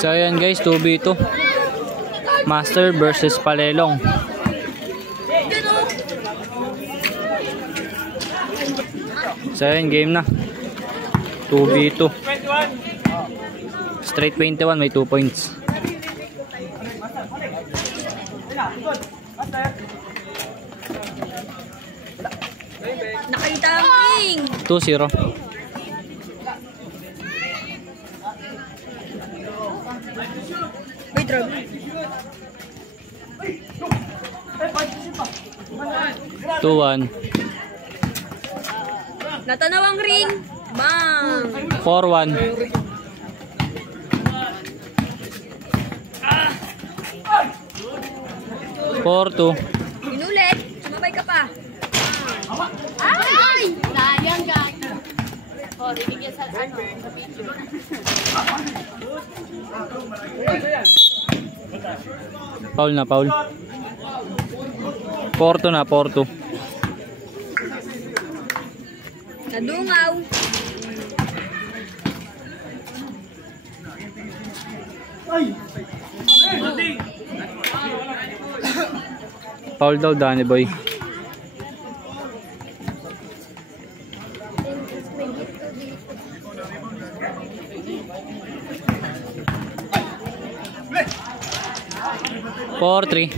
So ayan guys, 2v2. Master versus Palelong. So ayan, game na. 2v2. Straight 21, may 2 points. Nakita ang ring. 2-0. Wait, Rob. 2-1. Natanaw ang ring. Bang! 4-1. 4-2. Inulit. Sumabay ka pa. Ay! Sayang, guys. Oh, bibigyan sa Albert. Foul na, foul. 4-2 na, 4-2. Nadungaw. Foul daw, Danny Boy. Four, 3.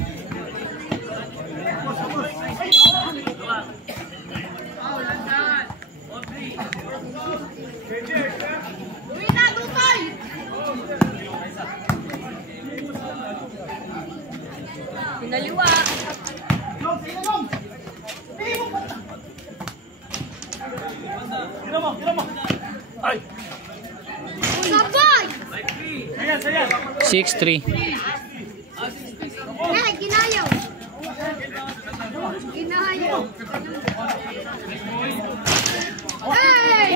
Pinaliwa. Sabay! 6-3. Ginayaw. Ginayaw.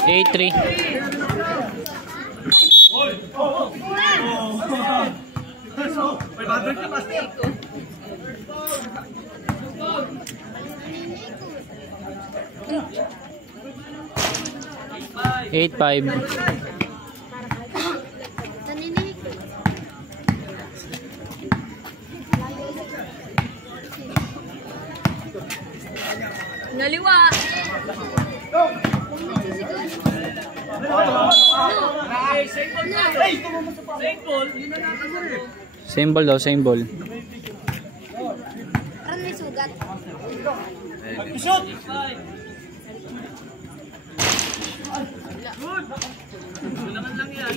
8-3. Eight, 5. Naliwa. Same ball daw, same ball. Parang may sugat. Shoot!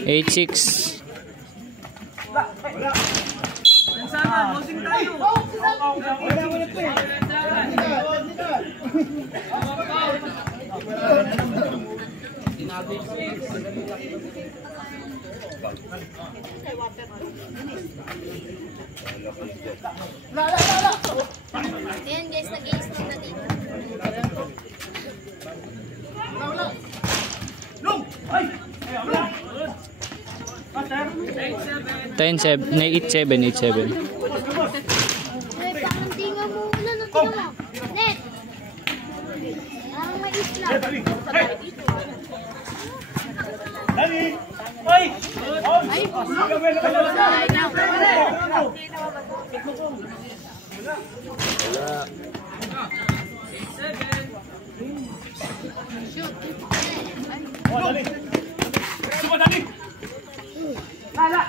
8-6. Sana, losing tayo. Ayan guys, nag-i-ace na dito. 10-7. 8-7, 8-7. Parang tinga mo. Ano, tinga mo? Net! Parang may isla. Dali! Ay! Ay! Suba dali! Lala!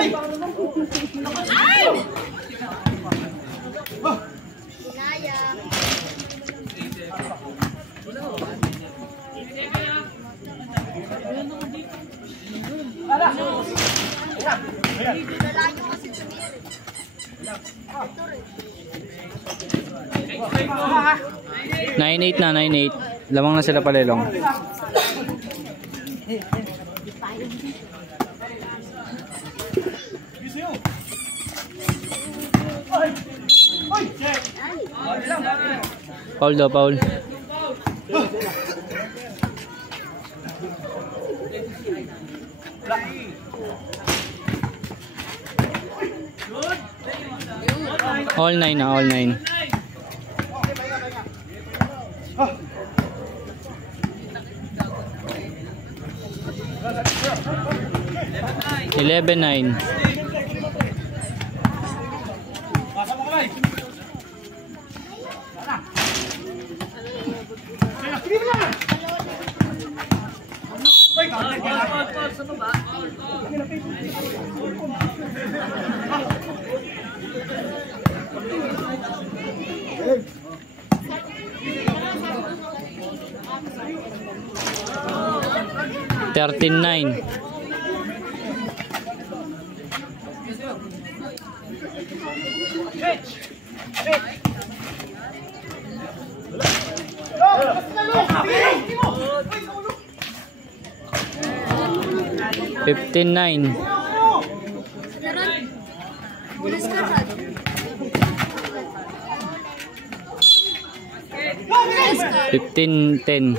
Ay! Naya. Lala! Lalayo kasi tumir. Ito rin. 9-8 na, 9-8. Lamang na sila Palelong. Foul daw, foul. All 9 na, all 9. 11-9. Pasa mo kalay. Sana. Sige na. Ay, sa baba. 13-9. Fifteen 9. Fifteen 10.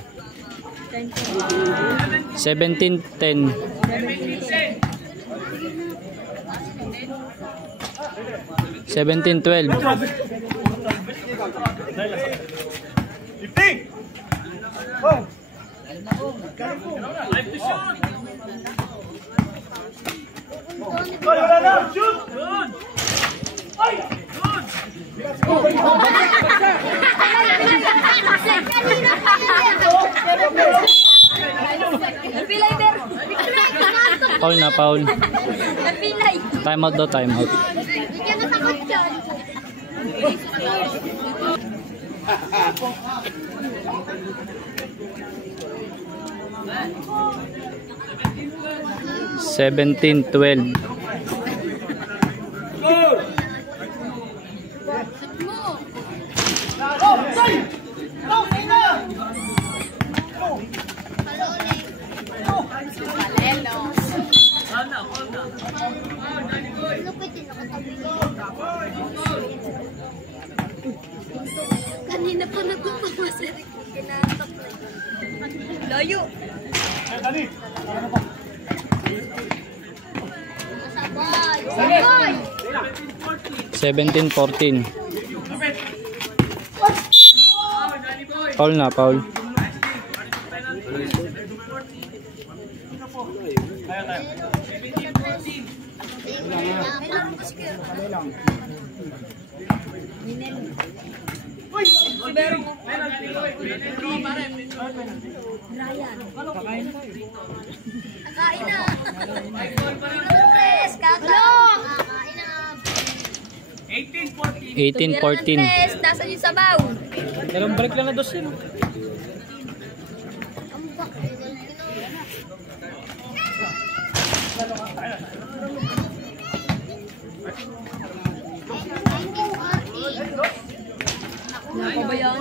17-10. 17-12. 50. Oh. Ay, wala na. Shoot. Ay. Foul na, foul. Time out daw, time out. Bigyan na takot dyan. 17-12. Kanina po nagpapamasid. Kinatok na. Layo. Dali. Sabay. Sabay. 17-14. Foul na, foul. Kakain na. Andres, kakain. Kakain na. 18-14. Andres, nasan yung sabaw? Dalawang balik lang na dos yun.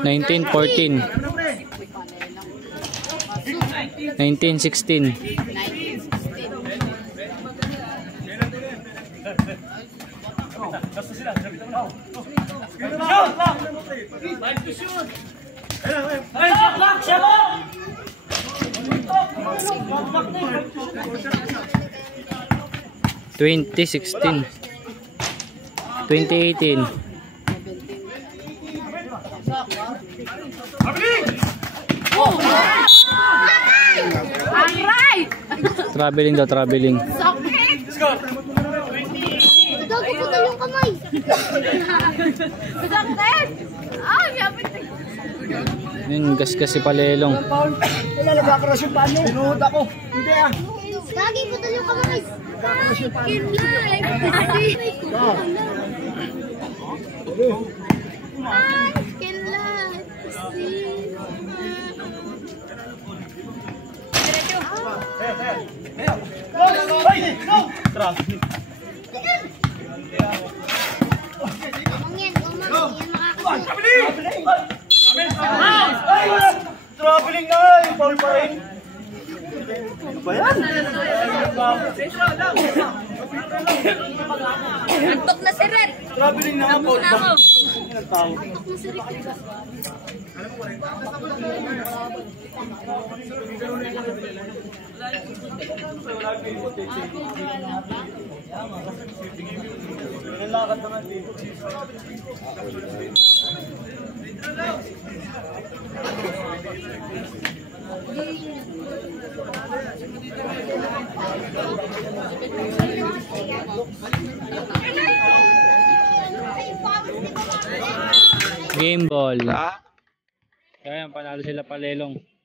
Nineteen 14. 19-16. Basta sila. Shoot. Ay, lock, siya mo. 2016. 2018. Traveling daw, traveling. Let's go. Gago po tayo yung kamay. Sakit. Ay, yapit. Yun, gas-gas si Palelong. Nagkakaras yung paan mo. Pinuhod ako. Hindi ah. Gagi po tayo yung kamay. Kinlay. Ay, kinlay. Ay, no. Traffic. Kumangin, kumangin. Yan makakasya. Ay, wala. Traveling na nga. Yung foul pa rin. Ano ba yan? Antok na si Red. Traveling na nga. Foul pa. Antok na si Red. Nilalakad naman dito. Game ball. Kaya panalo sila Palelong.